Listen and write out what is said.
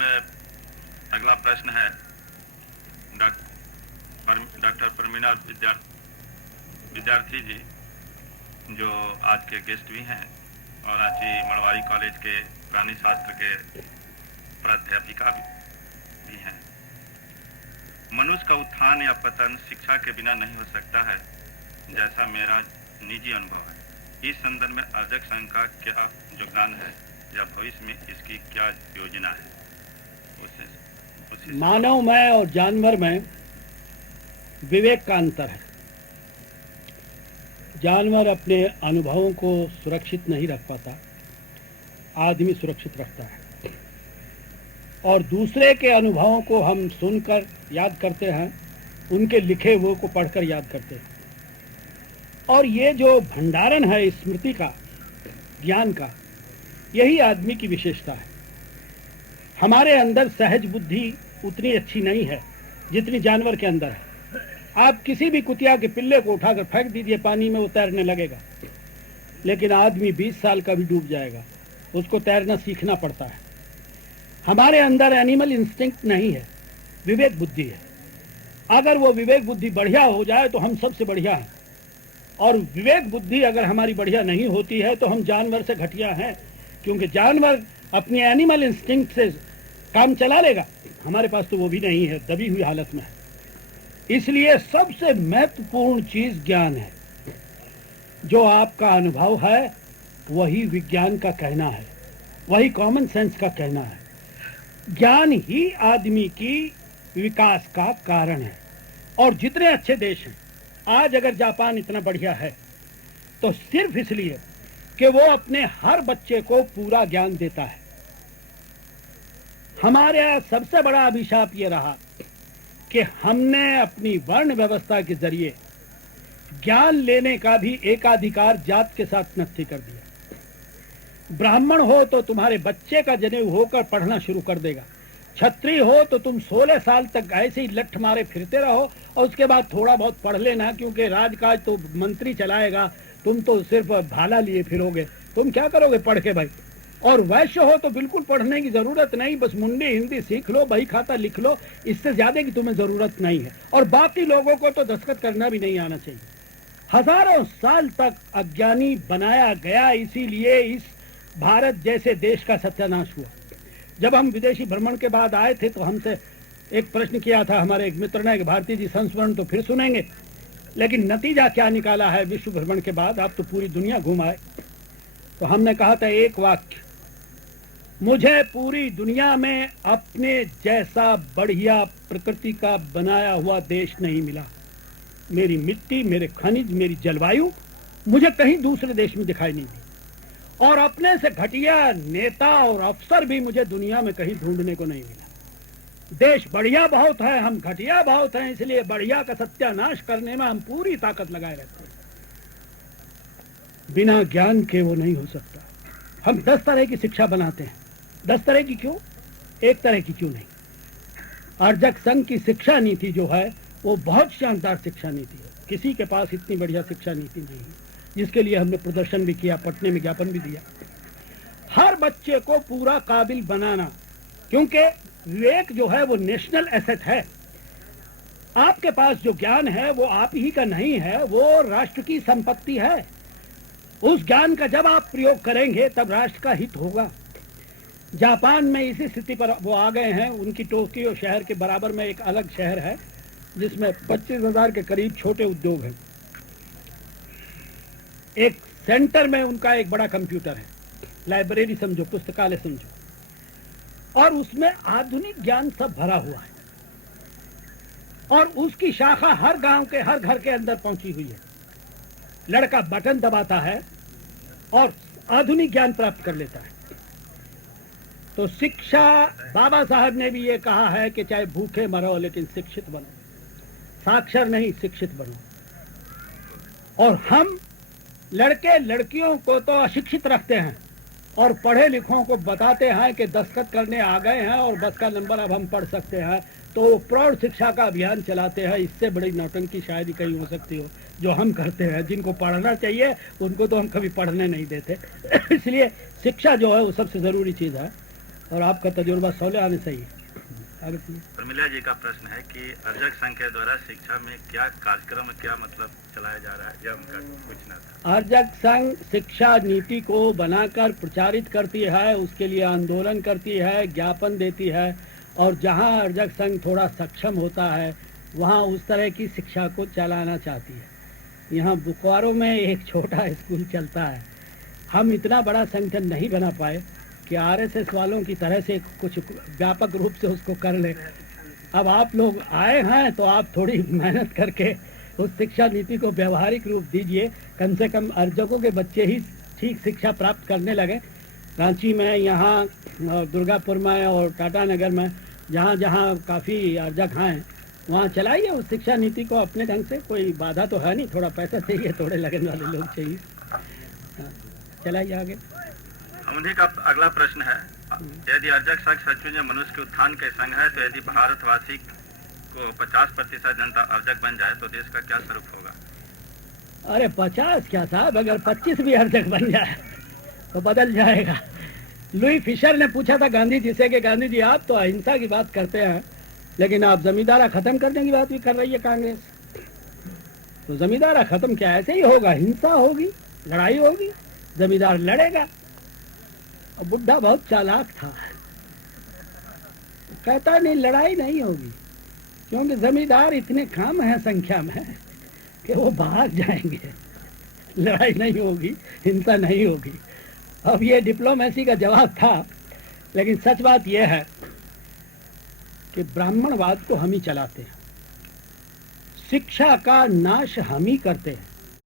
अगला प्रश्न है डॉक्टर परमीना विद्यार्थी जी, जो आज के गेस्ट भी हैं और रांची मड़वारी कॉलेज के प्राणी शास्त्र के प्राध्यापिका भी हैं। मनुष्य का उत्थान या पतन शिक्षा के बिना नहीं हो सकता है, जैसा मेरा निजी अनुभव है। इस संदर्भ में अध्यक्ष संघ का क्या योगदान है या भविष्य में इसकी क्या योजना है? मानव में और जानवर में विवेक का अंतर है। जानवर अपने अनुभवों को सुरक्षित नहीं रख पाता, आदमी सुरक्षित रखता है। और दूसरे के अनुभवों को हम सुनकर याद करते हैं, उनके लिखे हुए को पढ़कर याद करते हैं। और ये जो भंडारण है स्मृति का, ज्ञान का, यही आदमी की विशेषता है। हमारे अंदर सहज बुद्धि उतनी अच्छी नहीं है जितनी जानवर के अंदर है। आप किसी भी कुतिया के पिल्ले को उठाकर फेंक दीजिए पानी में, वो तैरने लगेगा। लेकिन आदमी 20 साल का भी डूब जाएगा, उसको तैरना सीखना पड़ता है। हमारे अंदर एनिमल इंस्टिंक्ट नहीं है, विवेक बुद्धि है। अगर वो विवेक बुद्धि बढ़िया हो जाए तो हम सबसे बढ़िया हैं, और विवेक बुद्धि अगर हमारी बढ़िया नहीं होती है तो हम जानवर से घटिया हैं। क्योंकि जानवर अपनी एनिमल इंस्टिंक्ट से काम चला लेगा, हमारे पास तो वो भी नहीं है, दबी हुई हालत में है। इसलिए सबसे महत्वपूर्ण चीज ज्ञान है। जो आपका अनुभव है वही विज्ञान का कहना है, वही कॉमन सेंस का कहना है। ज्ञान ही आदमी की विकास का कारण है। और जितने अच्छे देश हैं, आज अगर जापान इतना बढ़िया है तो सिर्फ इसलिए कि वो अपने हर बच्चे को पूरा ज्ञान देता है। हमारे यहाँ सबसे बड़ा अभिशाप ये रहा कि हमने अपनी वर्ण व्यवस्था के जरिए ज्ञान लेने का भी एकाधिकार जात के साथ नक्की कर दिया। ब्राह्मण हो तो तुम्हारे बच्चे का जनेऊ होकर पढ़ना शुरू कर देगा, क्षत्रिय हो तो तुम 16 साल तक ऐसे ही लठ मारे फिरते रहो और उसके बाद थोड़ा बहुत पढ़ लेना, क्योंकि राजकाज तो मंत्री चलाएगा, तुम तो सिर्फ भाला लिए फिरोगे, तुम क्या करोगे पढ़ के भाई। और वैश्य हो तो बिल्कुल पढ़ने की जरूरत नहीं, बस मुंडी हिंदी सीख लो, बही खाता लिख लो, इससे ज्यादा की तुम्हें जरूरत नहीं है। और बाकी लोगों को तो दस्तखत करना भी नहीं आना चाहिए। हजारों साल तक अज्ञानी बनाया गया, इसीलिए इस भारत जैसे देश का सत्यानाश हुआ। जब हम विदेशी भ्रमण के बाद आए थे तो हमसे एक प्रश्न किया था हमारे एक मित्र ने कि भारती जी संस्मरण तो फिर सुनेंगे, लेकिन नतीजा क्या निकाला है विश्व भ्रमण के बाद, आप तो पूरी दुनिया घुमाए। तो हमने कहा था एक वाक्य, मुझे पूरी दुनिया में अपने जैसा बढ़िया प्रकृति का बनाया हुआ देश नहीं मिला। मेरी मिट्टी, मेरे खनिज, मेरी जलवायु मुझे कहीं दूसरे देश में दिखाई नहीं दी। और अपने से घटिया नेता और अफसर भी मुझे दुनिया में कहीं ढूंढने को नहीं मिला। देश बढ़िया बहुत है, हम घटिया बहुत हैं, इसलिए बढ़िया का सत्यानाश करने में हम पूरी ताकत लगाए रहते हैं। बिना ज्ञान के वो नहीं हो सकता। हम 10 तरह की शिक्षा बनाते हैं, 10 तरह की क्यों, एक तरह की क्यों नहीं। अर्जक संघ की शिक्षा नीति जो है वो बहुत शानदार शिक्षा नीति है। किसी के पास इतनी बढ़िया शिक्षा नीति नहीं है, जिसके लिए हमने प्रदर्शन भी किया, पटने में ज्ञापन भी दिया। हर बच्चे को पूरा काबिल बनाना, क्योंकि विवेक जो है वो नेशनल एसेट है। आपके पास जो ज्ञान है वो आप ही का नहीं है, वो राष्ट्र की संपत्ति है। उस ज्ञान का जब आप प्रयोग करेंगे तब राष्ट्र का हित होगा। जापान में इसी स्थिति पर वो आ गए हैं। उनकी टोक्यो शहर के बराबर में एक अलग शहर है जिसमें 25,000 के करीब छोटे उद्योग हैं। एक सेंटर में उनका एक बड़ा कंप्यूटर है, लाइब्रेरी समझो, पुस्तकालय समझो, और उसमें आधुनिक ज्ञान सब भरा हुआ है। और उसकी शाखा हर गांव के हर घर के अंदर पहुंची हुई है। लड़का बटन दबाता है और आधुनिक ज्ञान प्राप्त कर लेता है। तो शिक्षा, बाबा साहब ने भी ये कहा है कि चाहे भूखे मरो लेकिन शिक्षित बनो, साक्षर नहीं शिक्षित बनो। और हम लड़के लड़कियों को तो अशिक्षित रखते हैं और पढ़े लिखों को बताते हैं कि दस्तखत करने आ गए हैं और बस का नंबर अब हम पढ़ सकते हैं, तो प्रौढ़ शिक्षा का अभियान चलाते हैं। इससे बड़ी नौटंकी शायद ही कहीं हो सकती हो जो हम करते हैं। जिनको पढ़ना चाहिए उनको तो हम कभी पढ़ने नहीं देते। इसलिए शिक्षा जो है वो सबसे ज़रूरी चीज़ है। और आपका तजुर्बा 16 आने सही है। आगे सुनिए। प्रमिला जी का प्रश्न है कि अर्जक संघ के द्वारा शिक्षा में क्या कार्यक्रम, क्या मतलब चलाया जा रहा है, यह उनका पूछना था। अर्जक संघ शिक्षा नीति को बनाकर प्रचारित करती है, उसके लिए आंदोलन करती है, ज्ञापन देती है, और जहां अर्जक संघ थोड़ा सक्षम होता है वहां उस तरह की शिक्षा को चलाना चाहती है। यहाँ बोकारो में एक छोटा स्कूल चलता है। हम इतना बड़ा संगठन नहीं बना पाए कि आरएसएस वालों की तरह से कुछ व्यापक रूप से उसको कर ले। अब आप लोग आए हैं तो आप थोड़ी मेहनत करके उस शिक्षा नीति को व्यवहारिक रूप दीजिए। कम से कम अर्जकों के बच्चे ही ठीक शिक्षा प्राप्त करने लगे। रांची में, यहाँ दुर्गापुर में और टाटा नगर में जहाँ जहाँ काफ़ी अर्जक हैं वहाँ चलाइए उस शिक्षा नीति को अपने ढंग से। कोई बाधा तो है नहीं, थोड़ा पैसा चाहिए, थोड़े लगन वाले लोग चाहिए। चलाइए आगे। उन्हीं का अगला प्रश्न है, यदि अर्जक संघ सचमुच में मनुष्य के उत्थान के संघ है तो यदि भारतवासी को 50% जनता अर्जक बन जाए तो देश का क्या स्वरूप होगा। अरे 50 क्या साहब, अगर 25 भी अर्जक बन जाए तो बदल जाएगा। लुई फिशर ने पूछा था गांधी जी से कि गांधी जी आप तो अहिंसा की बात करते हैं लेकिन आप जमींदारा खत्म करने की बात भी कर रही है कांग्रेस। तो जमींदारा खत्म क्या ऐसे ही होगा, हिंसा होगी, लड़ाई होगी, जमींदार लड़ेगा। और बुढ़ा बहुत चालाक था, कहता नहीं लड़ाई नहीं होगी क्योंकि जमींदार इतने कम है संख्या में कि वो भाग जाएंगे, लड़ाई नहीं होगी, हिंसा नहीं होगी। अब ये डिप्लोमेसी का जवाब था, लेकिन सच बात यह है कि ब्राह्मणवाद को हम ही चलाते हैं, शिक्षा का नाश हम ही करते हैं।